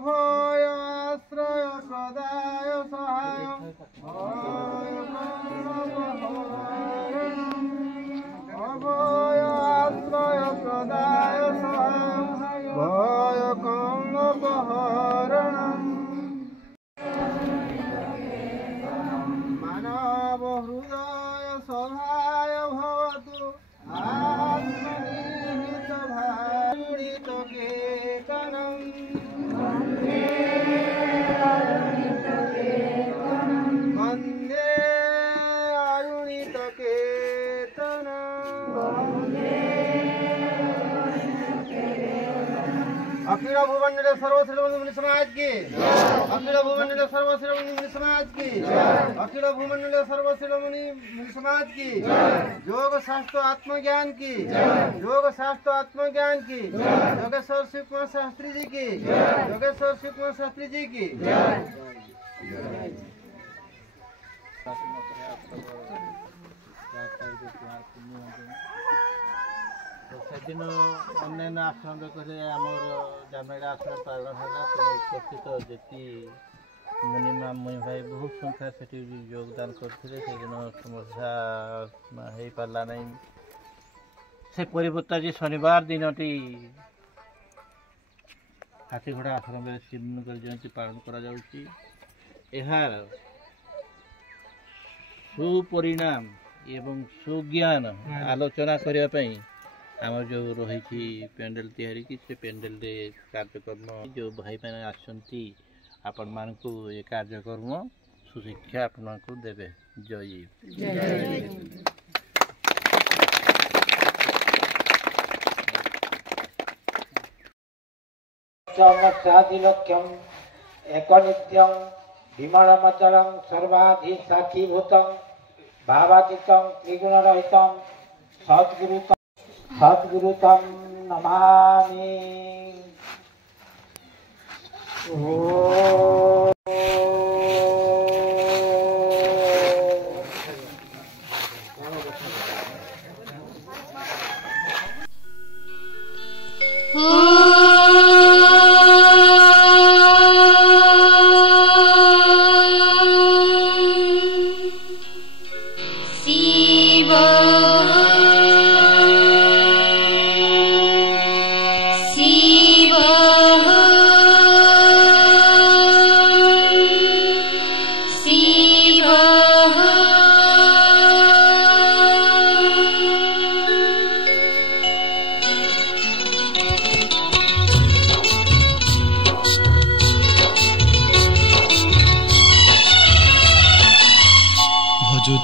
अभय आश्रय प्रदाय सहाय अभय आश्रय प्रदाय सहाय भय कल्पहरणम् मानव हृदय सहाय भवतु आत्मनिहित भावुडित केतनम् वन्दे आयुणित अखिल भुवनल सर्वश्रेष्ठ मुनि समाज की अखिल भुवनल सर्वश्रेष्ठ मुनि समाज की अखिल भुवनल सर्वश्रेष्ठ मुनि समाज की योग शास्त्र आत्मज्ञान की योग शास्त्र आत्मज्ञान की योगेश्वर शिव कुमार शास्त्री जी की योगेश्वर शिव कुमार शास्त्री जी की सेदिन अन्य आश्रम कहले आमर जामेड़ा आश्रम पालन है तो उपस्थित जी मुनि भाई बहुत संख्या से योगदान करते सेदिन समस्या हो पारा ना से परिवर्तन जी शनिवार दिन हाथीघोड़ा आश्रम श्रीनगर जयंती पालन करा यार सुपरिणाम एवं सुज्ञान आलोचना करने आम जो रही पेंडेल तैयारी की से पेंडेल कार्यक्रम जो भाई मैंने आसती आपण मानकु ये कार्यक्रम सुशिक्षा आपण को देवे जय साधिलक्ष्यम एक नित्यं विमलमचरं सर्वाधि साक्षीभूतं भावातीतं त्रिगुणरहितं सद्गुरुतं नमामि।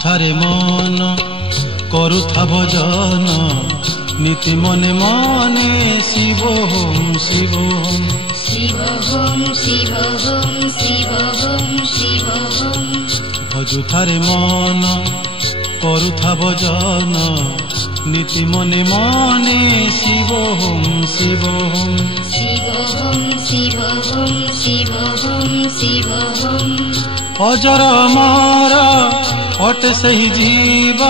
थारे मन करुथा भजन नीति मने मने शिव होम शिव होम शिव होम शिव होम शिव होम शिव होम भजु थारे मन करुथा भजन नीति मने मने शिव होम शिव होम शिव होम शिव होम शिव होम शिव होम अजर मारा अट सही जीव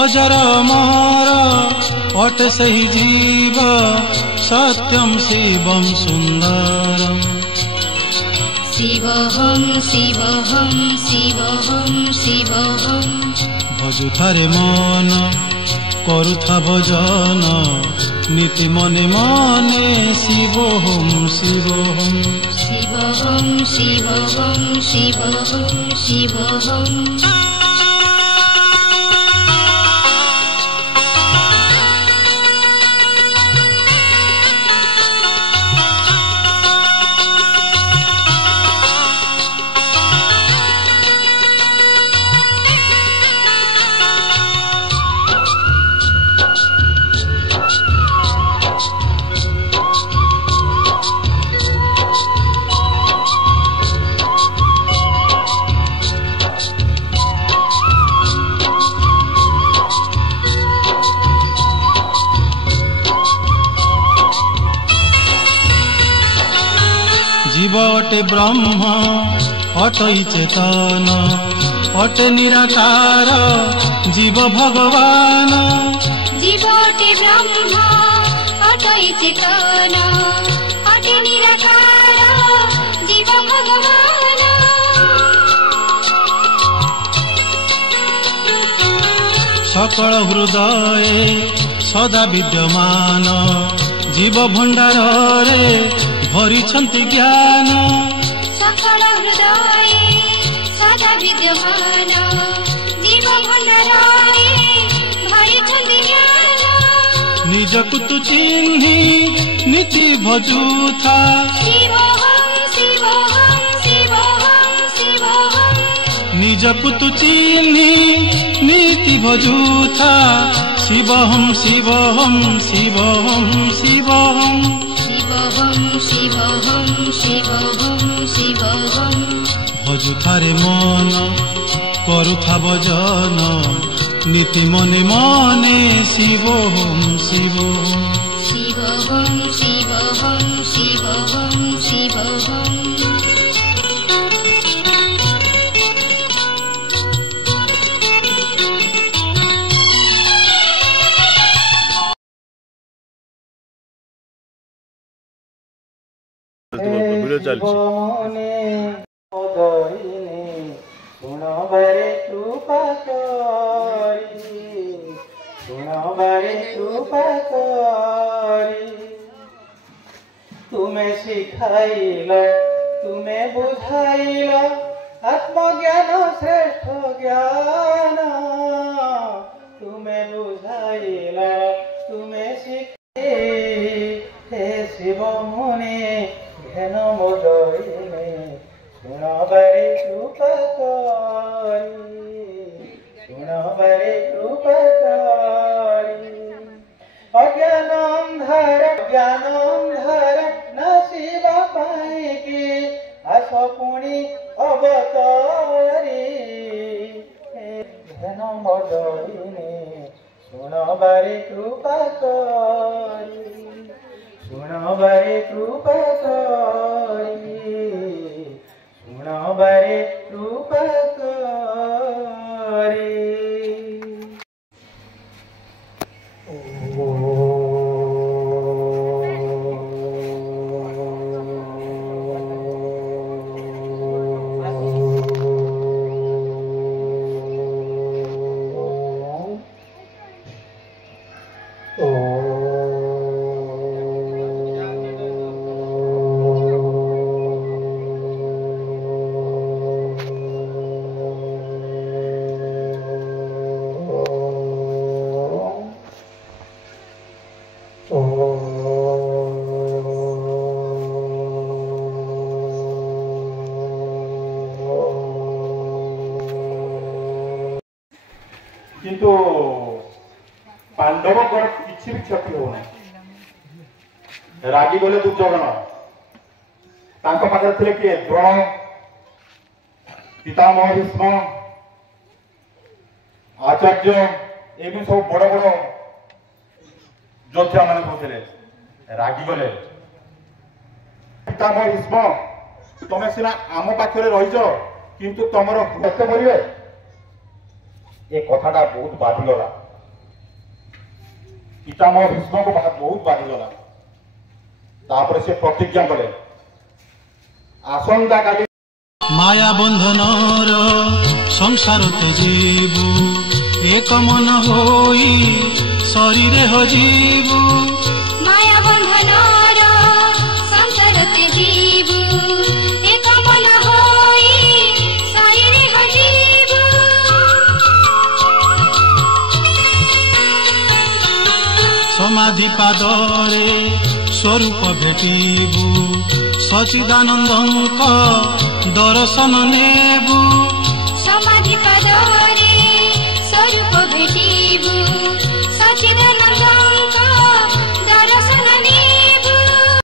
अजर मारा अट सही जीव सत्यम शिवम सुंदरम शिवहम शिवहम शिवहम शिवहम भजु थारे मन करुथा भजन नीति मने मने शिव होम शिव होम शिव होम शिव होम शिव होम शिव होम जीव अटे ब्रह्म अटई चेतन अटे निराकार जीव भगवान जीव अटे ब्रह्म अटई चेतन अटे निराकार सकल हृदय सदा विद्यमान जीव भंडार रे भरिछन्ति ज्ञान सकल हृदय सदा विद्यमान जीव भण्डारे भरिछन्ति ज्ञान निजकु तु चिन्हि नीति भजुथा शिवोऽहं शिवोऽहं शिवोऽहं शिवोऽहं निजकु तु चिन्हि नीति भजुथा शिवोऽहं शिवोऽहं शिवोऽहं शिवोऽहं शिवोऽहं शिवोऽहं शिवोऽहं शिवोऽहं भजुथारे मन करुथा भजन नीति मने मने शिवोऽहं शिवोऽहं शिवोऽहं शिवोऽहं शिवोऽहं शिवोऽहं शिव मुने उदयिने सुनबारे कृपा करी सुनबारे कृपा करी तुमे शिखाइल तुमे बुझाइल आत्मज्ञान श्रेष्ठ ज्ञान तुमे बुझाइल तुमे हे शिव मुने घेन मोदयिने सुनबारे कृपा करी सुनबारे कृपा करी अज्ञान अंधार नसीब पाइकी आस पुणी अवतारी घेन मोदयिने सुनबारे कृपा करी सुनबारे कृपा करी सुनबारे कृपा करी किंतु पांडव किसी भी क्षति हो रागी गले दुर्योधन पाखे थे किए द्रोण पितामह भीष्म आचार्य एम सब बड़ बड़ योद्धा मान कहते रागी गले पितामह भीष्म तुम सीना आम पाखे रहीच किंतु तुम कष्ट करेंगे ये कथाटा बहुत बाधिगला पितामह भीष्म को बहुत बाधिगला तापर से प्रतिज्ञा कले आसंता काली माया बंधनर संसार तेजीबु एक मन होई शरीर हजीबु माया बंधनर संसार तेजीबु एक मन होई शरीर हजीबु समाधि पादरे स्वरूप भेटिबु सचिदानंदଙ୍କ दर्शन नेबु